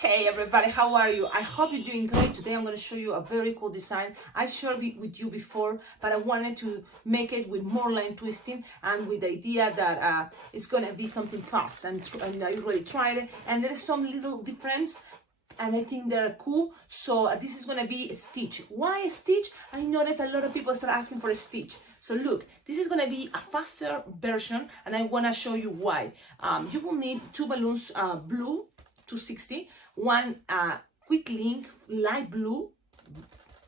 Hey everybody, how are you? I hope you're doing great. Today I'm going to show you a very cool design. I shared it with you before, but I wanted to make it with more line twisting and with the idea that it's going to be something fast. And I already tried it, and there is some little difference, and I think they're cool. So this is going to be a stitch. Why a stitch? I noticed a lot of people start asking for a stitch. So look, this is going to be a faster version, and I want to show you why. You will need two balloons, blue 260, one quick link light blue,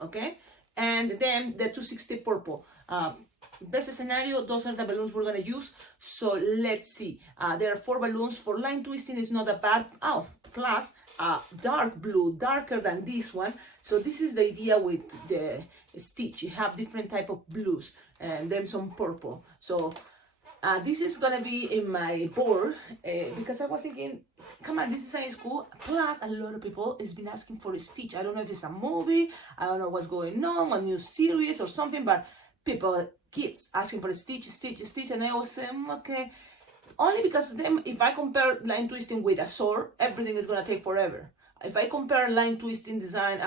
okay, and then the 260 purple. Best scenario, those are the balloons we're going to use. So let's see. There are 4 balloons. For line twisting, it's not that bad. Oh, plus dark blue, darker than this one. So this is the idea with the stitch. You have different type of blues and then some purple. So this is gonna be in my board because I was thinking, come on, this design is cool. Plus, a lot of people has been asking for a stitch. I don't know if it's a movie, I don't know what's going on, a new series or something, but people, kids asking for a stitch, and I was saying, okay. Only because then, if I compare line twisting with a sword, everything is gonna take forever. If I compare line twisting design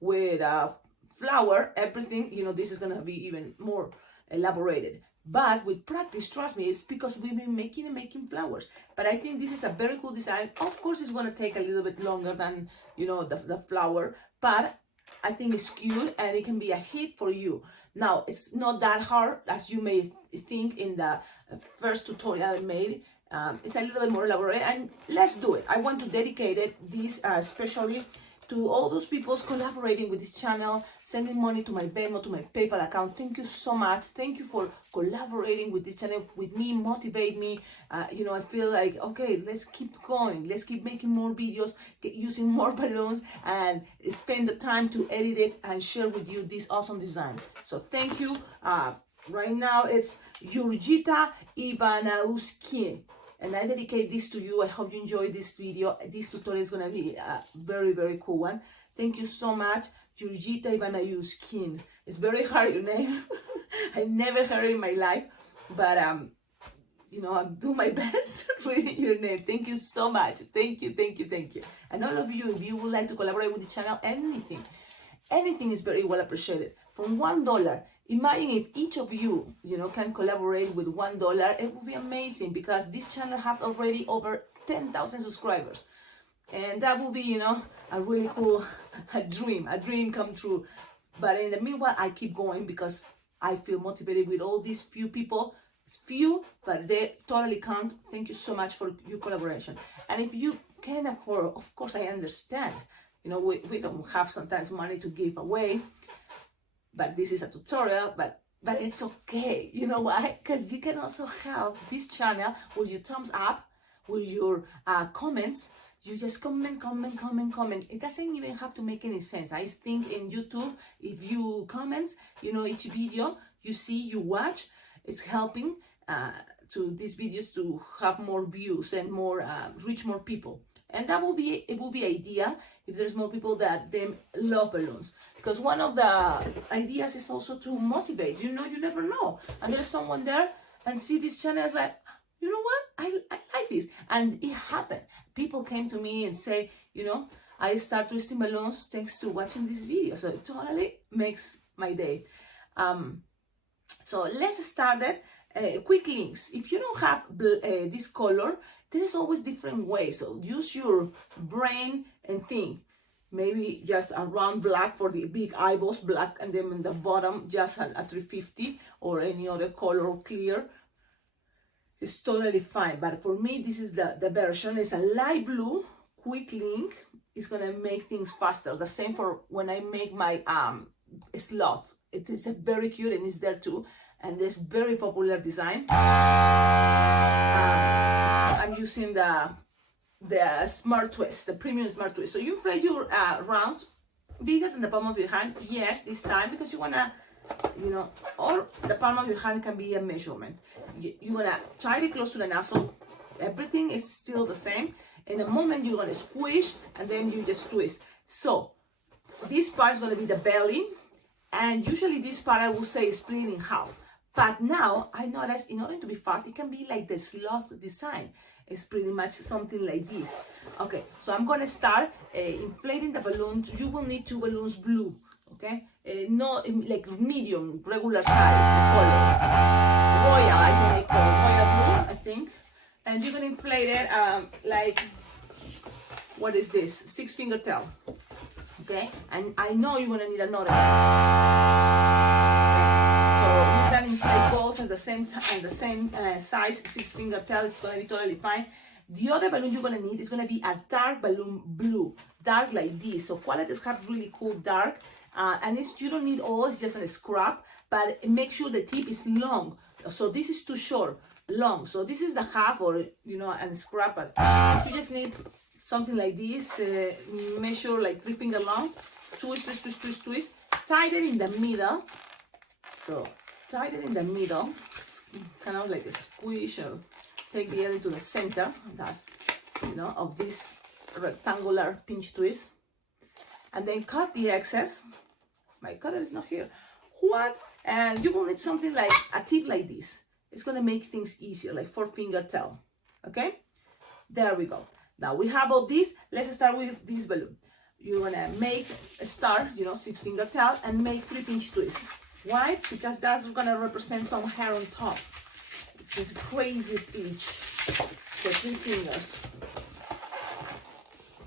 with a flower, everything, you know, this is gonna be even more elaborated. But with practice, trust me, it's because we've been making flowers. But I think this is a very cool design. Of course, it's gonna take a little bit longer than, you know, the flower, but I think it's cute and it can be a hit for you. Now, it's not that hard as you may think in the first tutorial I made. It's a little bit more elaborate, and let's do it. I want to dedicate this especially to all those people collaborating with this channel, sending money to my Venmo, to my PayPal account. Thank you so much. Thank you for collaborating with this channel, with me, motivate me. You know, I feel like, okay, let's keep going. Let's keep making more videos, using more balloons, and spend the time to edit it and share with you this awesome design. So thank you. Right now, it's Jurgita Ivanauski. And I dedicate this to you. I hope you enjoyed this video. This tutorial is going to be a very, very cool one. Thank you so much, Jurgita Ivanauski. It's very hard, your name. I never heard it in my life. But, you know, I'm doing my best reading your name. Thank you so much. Thank you. And all of you, if you would like to collaborate with the channel, anything is very well appreciated. From $1, imagine if each of you, can collaborate with $1, it would be amazing, because this channel have already over 10,000 subscribers. And that would be, a really cool dream come true. But in the meanwhile, I keep going because I feel motivated with all these few people. It's few, but they totally count. Thank you so much for your collaboration. And if you can afford, of course, I understand. We don't have sometimes money to give away. But this is a tutorial, but it's okay. You know why? Because you can also help this channel with your thumbs up, with your comments. You just comment. It doesn't even have to make any sense. I think in YouTube, if you comment, each video you see, you watch, it's helping to these videos to have more views and more reach more people. And that will be, it will be idea if there's more people that they love balloons. Because one of the ideas is also to motivate. You never know. And there's someone there and see this channel is like, you know what? I like this. And it happened. People came to me and say, I start twisting balloons thanks to watching this video. So it totally makes my day. So let's start it. Quick links. If you don't have this color, there is always different ways. So use your brain and think. Maybe just a round black for the big eyeballs, black, and then in the bottom just a 350 or any other color clear. It's totally fine. But for me, this is the version. It's a light blue, quick link. It's gonna make things faster. The same for when I make my sloth. It is a very cute and it's there too. And this very popular design. I'm using the smart twist, the premium smart twist. So you inflate your round bigger than the palm of your hand. Yes, this time, because you wanna, or the palm of your hand can be a measurement. You wanna tie it close to the nozzle. Everything is still the same. In a moment, you're gonna squish and then you just twist. So this part is gonna be the belly, and usually this part I will say is split in half. But now I notice, in order to be fast, it can be like the sloth design. It's pretty much something like this. Okay, so I'm gonna start inflating the balloons. You will need 2 balloons blue, okay? No, like medium, regular size, color. Royal, I think they call it royal blue, I think. And you're gonna inflate it like, what is this? 6-finger tail, okay? And I know you're gonna need another one. You can inflate both at the same time, and the same size. 6-finger tail is going to be totally fine. The other balloon you're going to need is going to be a dark balloon blue, dark like this. So qualities have really cool dark, and you don't need all. It's just a scrap, but make sure the tip is long. So this is too short, long. So this is the half, or and scrap. But you just need something like this. Measure like 3-finger long. Twist, twist, twist, twist, twist. Tie it in the middle. So tie it in the middle, kind of like a squish, or take the air into the center. That's, of this rectangular pinch twist. And then cut the excess. My cutter is not here. What? And you will need something like a tip like this. It's going to make things easier, like 4-finger tail. Okay? There we go. Now we have all this. Let's start with this balloon. You're going to make a star, 6-finger tail, and make 3-pinch twists. Why? Because that's going to represent some hair on top. This crazy stitch. So 3 fingers.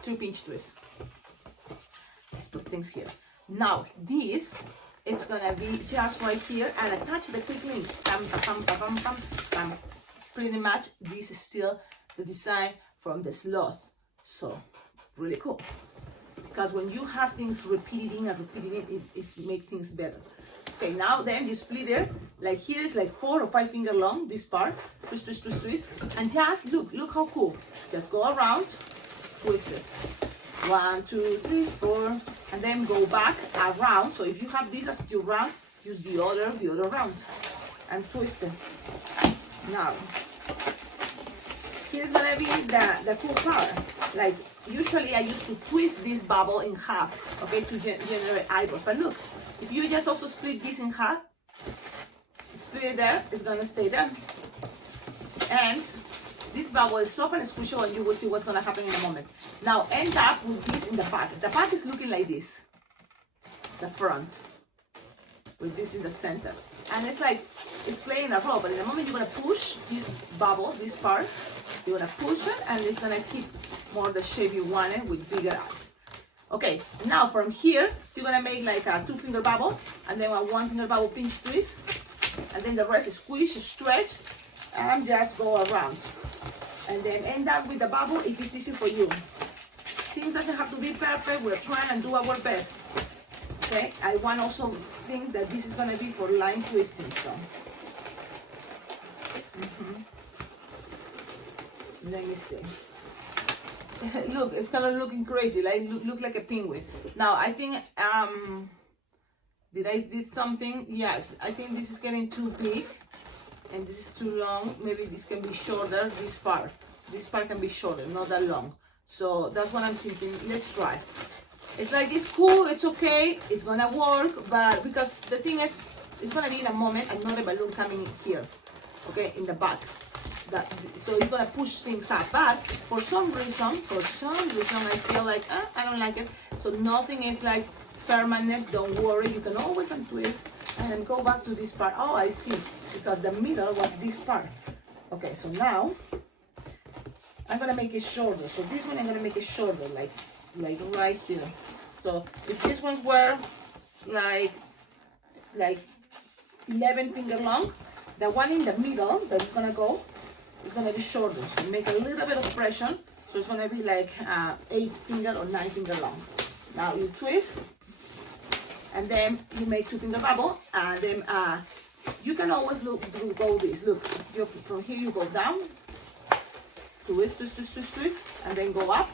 2-pinch twist. Let's put things here. Now this, it's going to be just right here, and attach the quick link. Bam, bam, bam, bam, bam, bam. Pretty much this is still the design from the sloth. So really cool. Because when you have things repeating and repeating it makes things better. Okay, now then you split it. Like here is like 4 or 5-finger long, this part. Twist, twist, twist, twist. And just look how cool. Just go around, twist it. 1, 2, 3, 4. And then go back around. So if you have this as your round, use the other round. And twist it. Now, here's gonna be the cool part. Like, usually I used to twist this bubble in half, okay, to generate eyebrows. But look, if you just also split this in half, split it there, it's gonna stay there. And this bubble is soft and squishable, and you will see what's gonna happen in a moment. Now end up with this in the back. The back is looking like this. The front. With this in the center. And it's like, it's playing a role, but in the moment you're gonna push this bubble, this part, you're gonna push it, and it's gonna keep more the shape you want it with bigger eyes. Okay, now from here, you're gonna make like a 2-finger bubble, and then a 1-finger bubble pinch twist, and then the rest is squish, stretch, and just go around. And then end up with the bubble if it's easy for you. Things doesn't have to be perfect, we're trying to do our best. Okay, I want also think that this is gonna be for line twisting, so. Let me see. Look, it's kind of looking crazy, like look like a penguin. Now I think did something? Yes, I think this is getting too big, and this is too long. Maybe this can be shorter. This part can be shorter, not that long. So that's what I'm thinking. Let's try. It's like this, cool. It's okay. It's gonna work, but because the thing is, it's gonna be in a moment another balloon coming here, okay, in the back. So it's gonna push things up, but for some reason I feel like I don't like it. So nothing is like permanent. Don't worry, you can always untwist and then go back to this part. Oh, I see, because the middle was this part. Okay, so now I'm gonna make it shorter. So this one I'm gonna make it shorter, like right here. So if this ones were like 11-finger long, the one in the middle that is gonna go, it's gonna be shorter. So make a little bit of pressure. So it's gonna be like 8-finger or 9-finger long. Now you twist, and then you make 2-finger bubble, and then you can always go this. Look, from here you go down, twist, twist, twist, twist, twist, and then go up.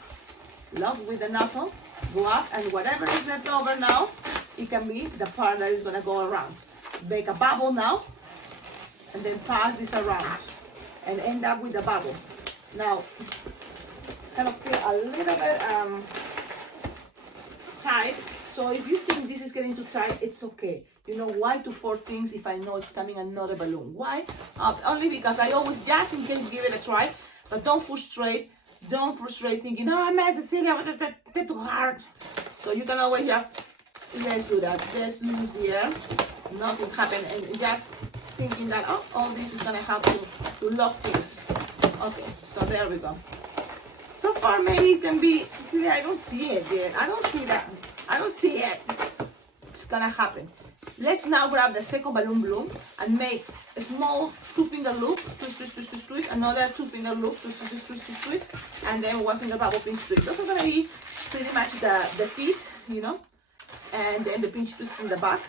Lock with the nozzle, go up, and whatever is left over now, it can be the part that is gonna go around. Make a bubble now, and then pass this around, and end up with the bubble. Now, kind of feel a little bit tight. So if you think this is getting too tight, it's okay. You know why to force things if I know it's coming another balloon? Why? Only because I always, just in case, give it a try. But don't frustrate. Don't frustrate thinking, oh man, Cecilia, that's too hard. So you can always just, let's do that. Let's lose the air. Nothing happened. And just thinking that, oh, all this is gonna help you to lock things. Okay, so there we go. So far, maybe it can be, Cecilia, I don't see it yet. I don't see that. I don't see it. It's gonna happen. Let's now grab the second balloon bloom and make a small 2-finger loop, twist, twist, twist, twist, twist, another 2-finger loop, twist, twist, twist, twist, twist, and then 1-finger bubble pinch twist. Those are gonna be pretty much the feet, you know, and then the pinch twist in the back.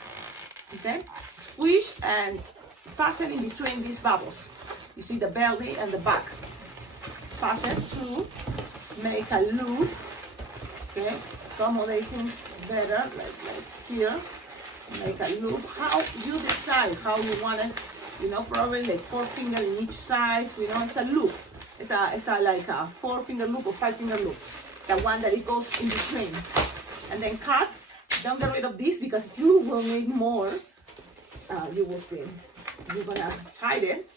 Okay, squish and fasten in between these bubbles. You see the belly and the back. Fasten to make a loop. Okay, accommodate things better, like here. Make a loop. How you decide how you want it, you know, probably like 4-finger in each side. You know, it's a loop. It's a like a 4-finger loop or 5-finger loop. The one that it goes in between. And then cut. Don't get rid of this because you will need more. You will see. You're gonna tie it,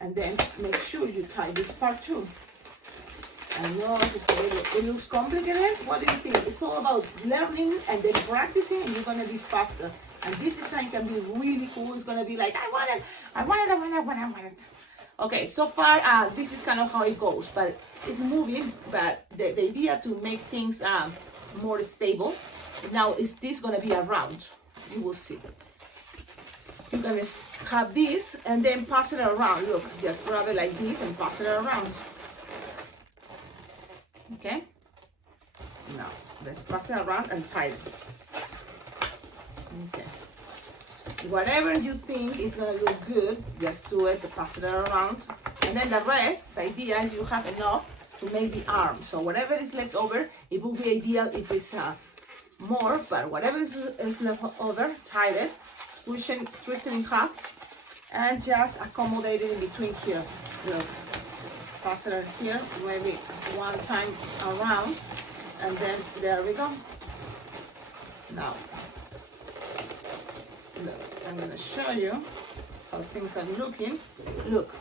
and then make sure you tie this part too. I know it looks complicated. What do you think? It's all about learning and then practicing, and you're gonna be faster. And this design can be really cool. It's gonna be like, I want it, I want it, I want it, I want it, I want it. Okay, so far this is kind of how it goes, but it's moving. But the idea to make things more stable. Now, is this gonna be a round? You will see. You're gonna have this and then pass it around. Look, just grab it like this and pass it around. Okay, now let's pass it around and tie it. Okay, whatever you think is gonna look good, just do it to pass it around, and then the rest, the idea is you have enough to make the arm. So whatever is left over, it will be ideal if it's more, but whatever is left over, tie it, squish it, twist it in half, and just accommodate it in between here. Look. Pass it here, maybe one time around, and then there we go. Now, look, I'm gonna show you how things are looking. Look,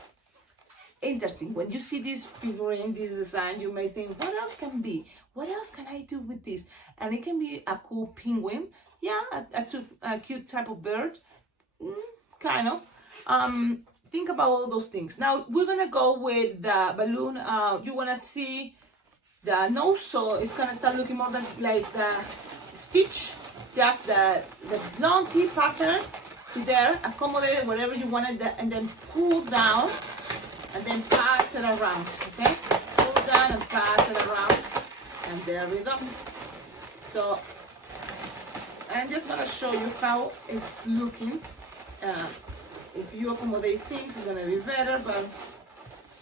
interesting. When you see this figurine, this design, you may think, what else can be? What else can I do with this? And it can be a cool penguin, yeah, a cute type of bird, kind of. Think about all those things. Now we're gonna go with the balloon. You wanna see the nose, so it's gonna start looking more like the Stich, just the long tip passer to there, accommodate it wherever you want it, and then pull down, and then pass it around. Okay, pull down and pass it around, and there we go. So I'm just gonna show you how it's looking. If you accommodate things, it's gonna be better, but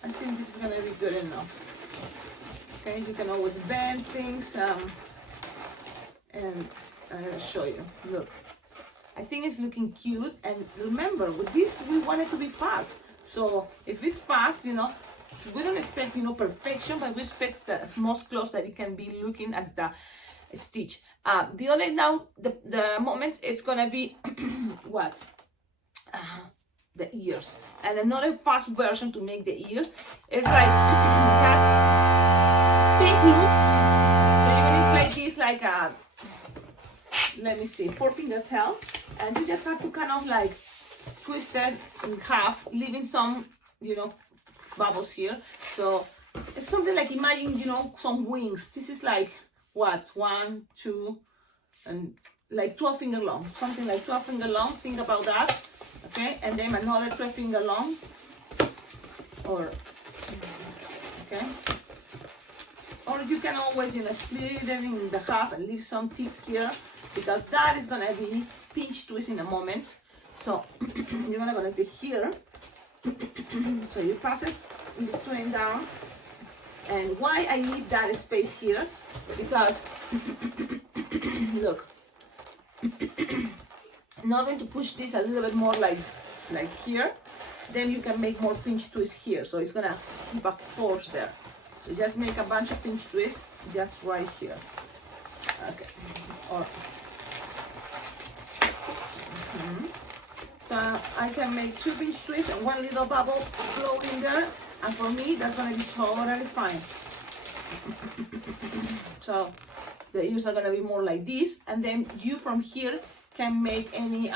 I think this is gonna be good enough. Okay, you can always bend things, and I'm gonna show you. Look, I think it's looking cute, and remember, with this, we want it to be fast. So if it's fast, you know, we don't expect, you know, perfection, but we expect the most close that it can be looking as the Stich. The only now, the moment it's gonna be what? The ears, and another fast version to make the ears is like just big loops. So you're gonna play this like a, let me see, 4-finger tail, and you just have to kind of like twist it in half, leaving some, you know, bubbles here. So it's something like, imagine, you know, some wings. This is like what, 1, 2, and like 12-finger long, something like 12-finger long. Think about that. Okay, and then another 12-finger long, or okay, or you can always, you know, split it in the half and leave some tip here, because that is gonna be pinch twist in a moment. So you're gonna connect it here. So you pass it in between down, and why I leave that space here, because look. In order to push this a little bit more like here, then you can make more pinch twists here. So it's gonna keep a force there. So just make a bunch of pinch twists just right here. Okay. Or so I can make 2 pinch twists and 1 little bubble flow in there, And for me, that's gonna be totally fine. So the ears are gonna be more like this, and then you from here can make any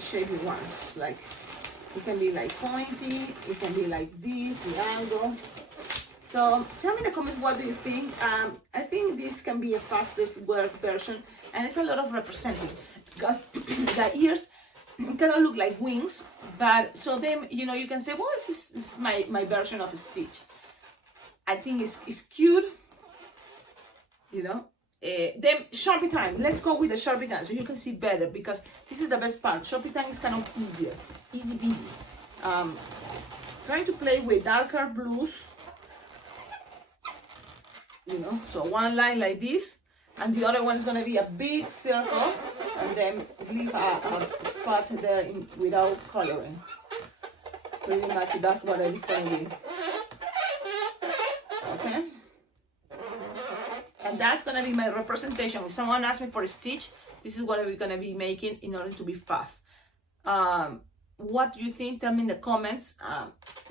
shape you want. Like it can be like pointy, it can be like this, the angle. So tell me in the comments, what do you think? I think this can be a fastest work version, and it's a lot of representing because the ears kind of look like wings, but so then you can say, well, this is my version of a Stich. I think it's cute, then Sharpie time. Let's go with the Sharpie time so you can see better, because this is the best part. Sharpie time is kind of easier, easy peasy. Trying to play with darker blues, so one line like this, and the other one is going to be a big circle, and then leave a spot there without coloring. Pretty much that's what it's going to be. Okay, and that's going to be my representation. If someone asks me for a Stich, this is what we're going to be making in order to be fast. What do you think? Tell me in the comments.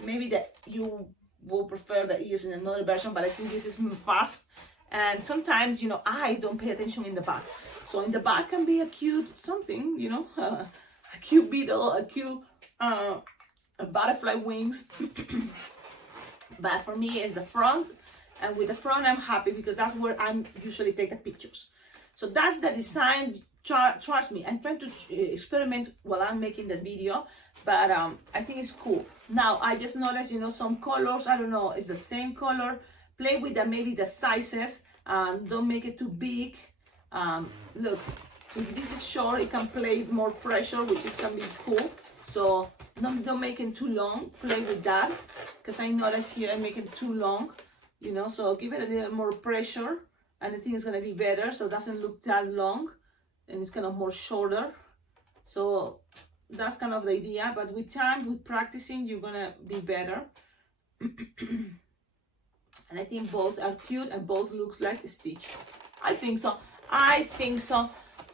Maybe that you will prefer the ears in another version, but I think this is fast. And sometimes I don't pay attention in the back, so in the back can be a cute something, a cute beetle, a cute a butterfly wings. But for me it's the front, and with the front I'm happy because that's where I'm usually take the pictures. So that's the design. Trust me, I'm trying to experiment while I'm making the video, but I think it's cool. Now I just noticed some colors, I don't know, it's the same color. Play with maybe the sizes, and don't make it too big. Look, if this is short, it can play more pressure, which is can be cool. So don't make it too long. Play with that, because I noticed here I'm making it too long, so give it a little more pressure, and I think it's gonna be better, so it doesn't look that long, and it's kind of more shorter. So that's kind of the idea, but with time, with practicing, you're gonna be better. And I think both are cute and both looks like a Stich. I think so.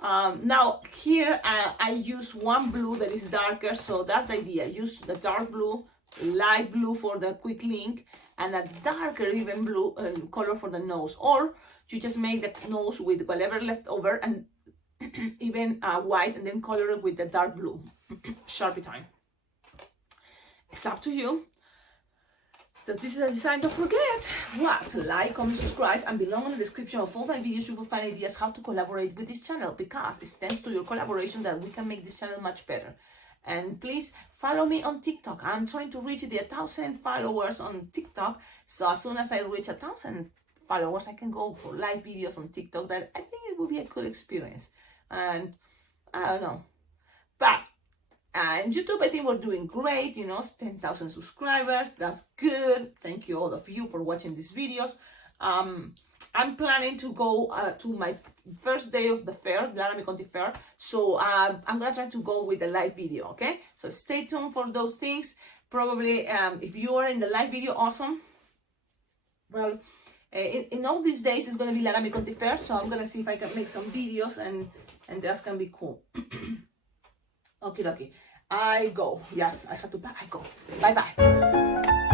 Now here I use one blue that is darker, so that's the idea. Use the dark blue, light blue for the quick link, and a darker even blue color for the nose. Or you just make the nose with whatever left over and even white, and then color it with the dark blue. Sharpie time. It's up to you. So this is a design. Don't forget to like, comment, subscribe, and below in the description of all my videos you will find ideas how to collaborate with this channel, because it's thanks to your collaboration that we can make this channel much better. And please follow me on TikTok. I'm trying to reach the 1,000 followers on TikTok, so as soon as I reach 1,000 followers I can go for live videos on TikTok. That I think it will be a good experience. And I don't know, but and YouTube, I think we're doing great, 10,000 subscribers. That's good. Thank you all of you for watching these videos. I'm planning to go to my first day of the fair, the Laramie County Fair. So I'm gonna try to go with a live video, okay? So stay tuned for those things. Probably if you are in the live video, awesome. Well, in all these days it's gonna be Laramie County Fair, so I'm gonna see if I can make some videos, and that's gonna be cool. Okay, I go. Yes, I have to back. I go. Bye bye.